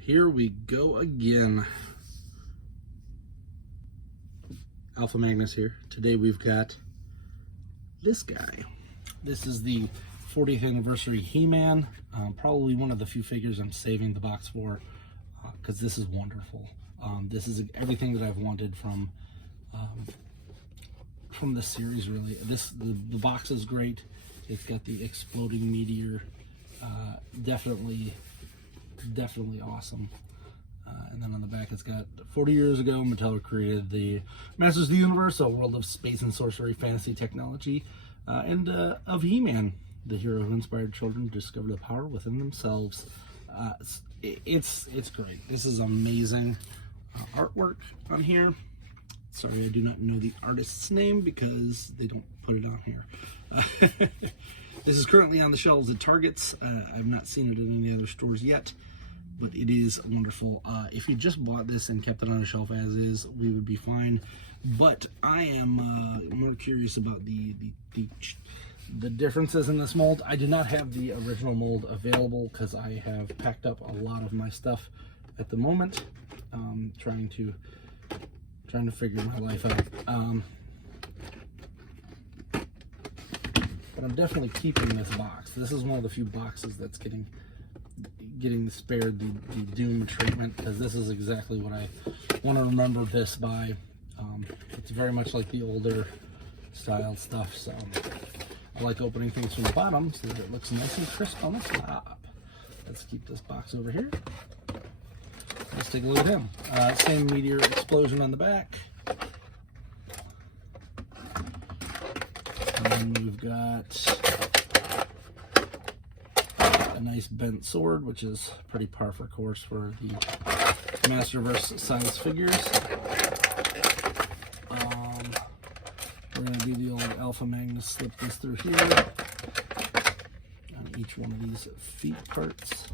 Here we go again. Alpha Magnus here. Today we've got this guy. This is the 40th anniversary He-Man. Probably one of the few figures I'm saving the box for because this is wonderful. This is everything that I've wanted from the series, really. The box is great. It's got the exploding meteor. Definitely awesome. And then on the back it's got 40 years ago Mattel created the Masters of the Universe, a world of space and sorcery, fantasy, technology, and of He-Man, the hero who inspired children to discover the power within themselves. It's great. This is amazing artwork on here. Sorry, I do not know the artist's name because they don't put it on here. This is currently on the shelves at Target's. I've not seen it in any other stores yet, but it is wonderful. If you just bought this and kept it on a shelf as is, we would be fine. But I am more curious about the differences in this mold. I do not have the original mold available because I have packed up a lot of my stuff at the moment, trying to figure my life out. But I'm definitely keeping this box. This is one of the few boxes that's getting spared the Doom treatment, because this is exactly what I want to remember this by. It's very much like the older style stuff, so I like opening things from the bottom so that it looks nice and crisp on the top. Let's keep this box over here. Let's take a look at him. Same meteor explosion on the back. And then we've got a nice bent sword, which is pretty par for course for the Masterverse size figures. We're going to do the old Alpha Magnus, slip this through here on each one of these feet parts.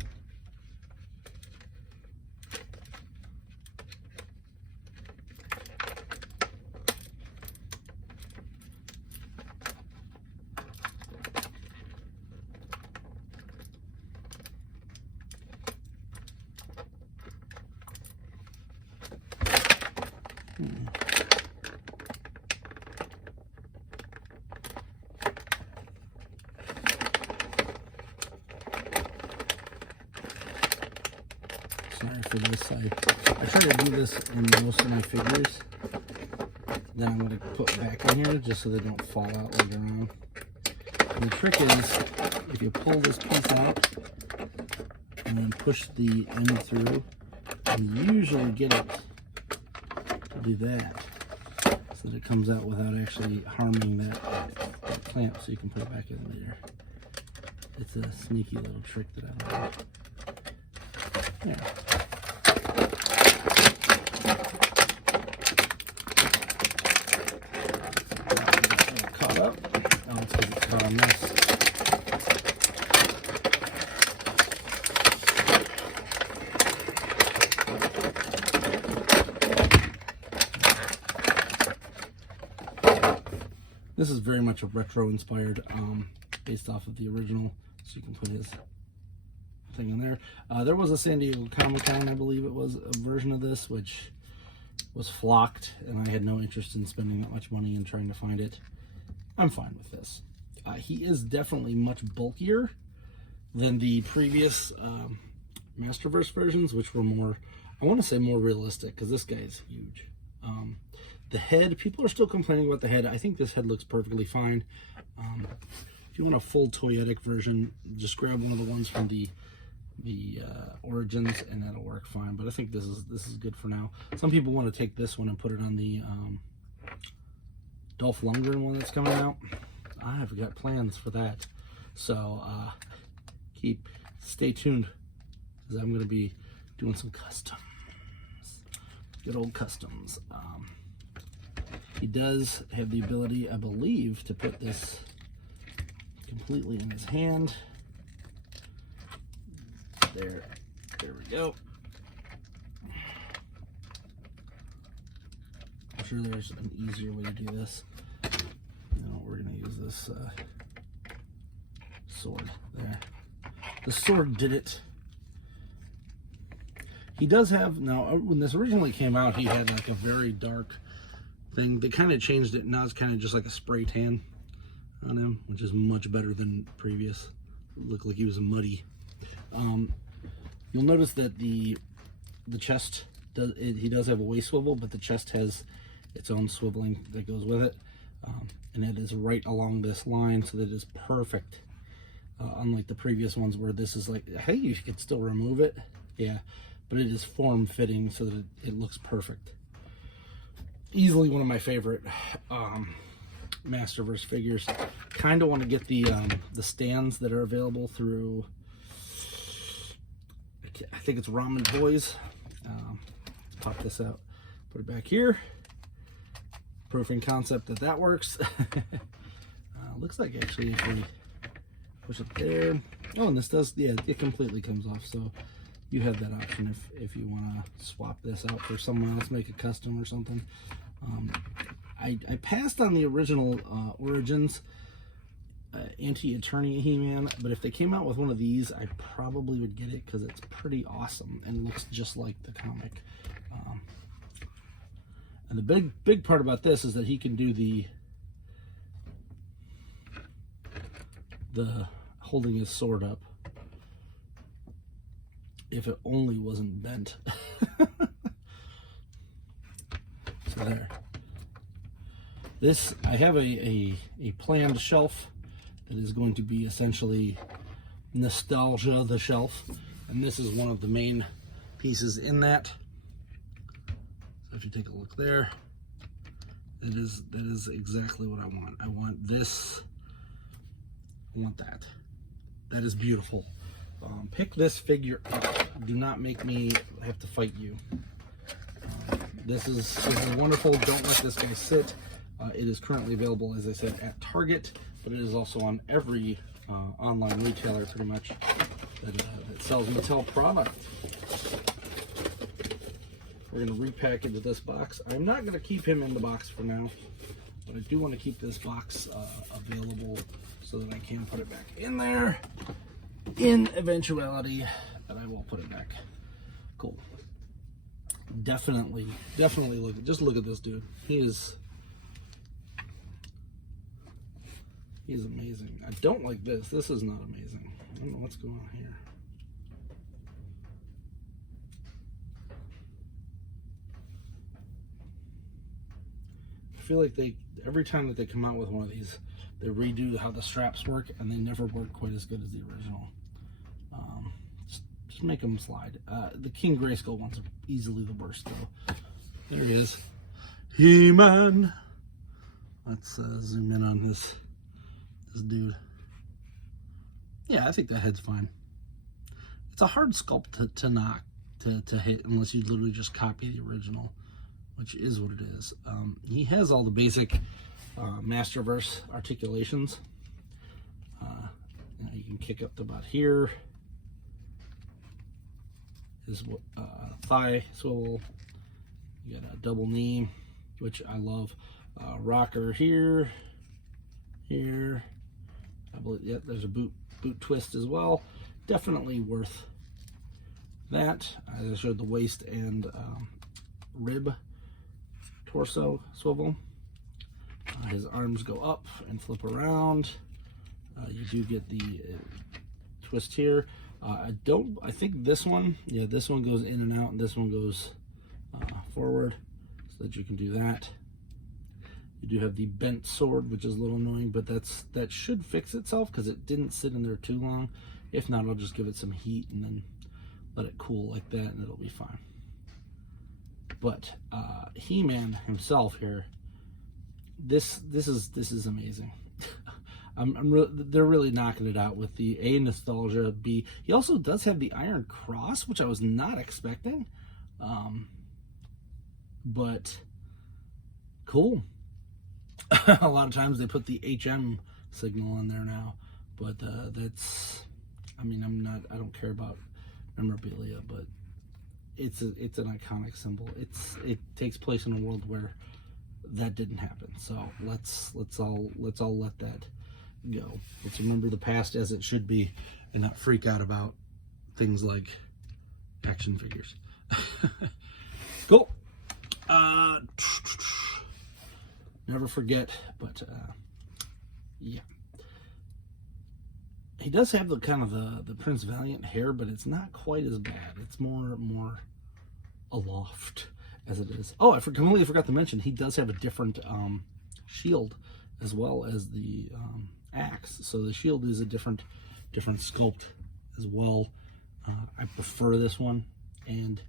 Sorry for this. I try to do this in most of my figures. Then I'm going to put back in here just so they don't fall out later on. And the trick is, if you pull this piece out and then push the end through, you usually get it to do that, so that it comes out without actually harming that clamp, so you can put it back in later. It's a sneaky little trick that I like. Yeah. Caught up. Oh, let's get it caught on this. This is very much a retro inspired, based off of the original, so you can put his thing in there. There was a San Diego Comic-Con, I believe it was, a version of this, which was flocked, and I had no interest in spending that much money and trying to find it. I'm fine with this. He is definitely much bulkier than the previous Masterverse versions, which were more, I want to say more realistic, because this guy is huge. The head, people are still complaining about the head. I think this head looks perfectly fine. If you want a full toyetic version, just grab one of the ones from the Origins, and that'll work fine. But I think this is good for now. Some people want to take this one and put it on the Dolph Lundgren one that's coming out. I've got plans for that, so stay tuned, because I'm going to be doing some customs, good old customs. He does have the ability, I believe, to put this completely in his hand. There we go. I'm sure there's an easier way to do this. No, we're going to use this sword there. The sword did it. He does have, now when this originally came out, he had like a very dark thing. They kind of changed it. Now it's kind of just like a spray tan on him, which is much better than previous. It looked like he was muddy. You'll notice that the chest, he does have a waist swivel, but the chest has its own swiveling that goes with it. And it is right along this line, so that it is perfect. Unlike the previous ones where this is like, hey, you could still remove it. Yeah, but it is form-fitting so that it looks perfect. Easily one of my favorite Masterverse figures. Kind of want to get the stands that are available through, I think it's Ramen Toys. Let's pop this out, put it back here. Proofing concept that works. Looks like actually if we push it there. Oh, and this does, yeah, it completely comes off. So you have that option if you want to swap this out for someone else, make a custom or something. I passed on the original Origins Anti-Attorney He-Man, but if they came out with one of these, I probably would get it because it's pretty awesome and looks just like the comic. And the big part about this is that he can do the holding his sword up. If it only wasn't bent. So there. This, I have a planned shelf that is going to be essentially Nostalgia the Shelf, and this is one of the main pieces in that. So if you take a look there, that is exactly what I want. I want this. I want that. That is beautiful. Pick this figure up. Do not make me have to fight you. This is wonderful. Don't let this guy sit. It is currently available, as I said, at Target, but it is also on every online retailer pretty much that sells Mattel product. We're going to repack into this box. I'm not going to keep him in the box for now, but I do want to keep this box available so that I can put it back in there in eventuality that I will put it back. Cool. Definitely look at this dude. He is amazing. I don't like this. This is not amazing. I don't know what's going on here. I feel like every time that they come out with one of these, they redo how the straps work, and they never work quite as good as the original. Just make them slide. The King Grayskull ones are easily the worst, though. There he is. He-Man. Let's zoom in on this dude. Yeah, I think that head's fine. It's a hard sculpt to hit unless you literally just copy the original, which is what it is. He has all the basic Masterverse articulations. You can kick up to about here. His thigh swivel. You got a double knee, which I love. Rocker here. I believe, yeah, there's a boot twist as well. Definitely worth that. I showed the waist and rib torso swivel. His arms go up and flip around. You do get the twist here. I think this one, yeah, this one goes in and out, and this one goes forward, so that you can do that. You do have the bent sword, which is a little annoying, but that should fix itself because it didn't sit in there too long. If not, I'll just give it some heat and then let it cool like that, and it'll be fine. But He-Man himself here, this is amazing. They're really knocking it out with the A, nostalgia, B. He also does have the Iron Cross, which I was not expecting, but cool. A lot of times they put the HM signal in there now, but that's, I mean, I don't care about memorabilia, but it's an iconic symbol. It takes place in a world where that didn't happen. So let's all let that go. Let's remember the past as it should be and not freak out about things like action figures. Cool. Never forget, but yeah. He does have the kind of the Prince Valiant hair, but it's not quite as bad. It's more aloft as it is. Oh, I completely forgot to mention he does have a different shield as well as the axe. So the shield is a different sculpt as well. I prefer this one, and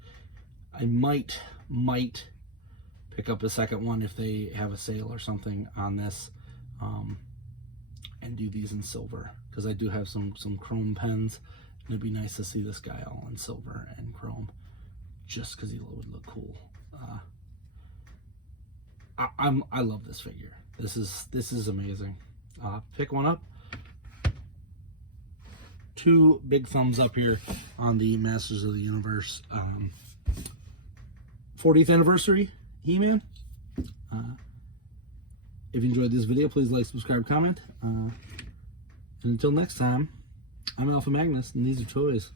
I might pick up a second one if they have a sale or something on this, and do these in silver, because I do have some chrome pens, and it'd be nice to see this guy all in silver and chrome, just because he would look cool. I love this figure. This is amazing. Pick one up. 2 big thumbs up here on the Masters of the Universe 40th anniversary He-Man. If you enjoyed this video, please like, subscribe, comment. And until next time, I'm Alpha Magnus, and these are toys.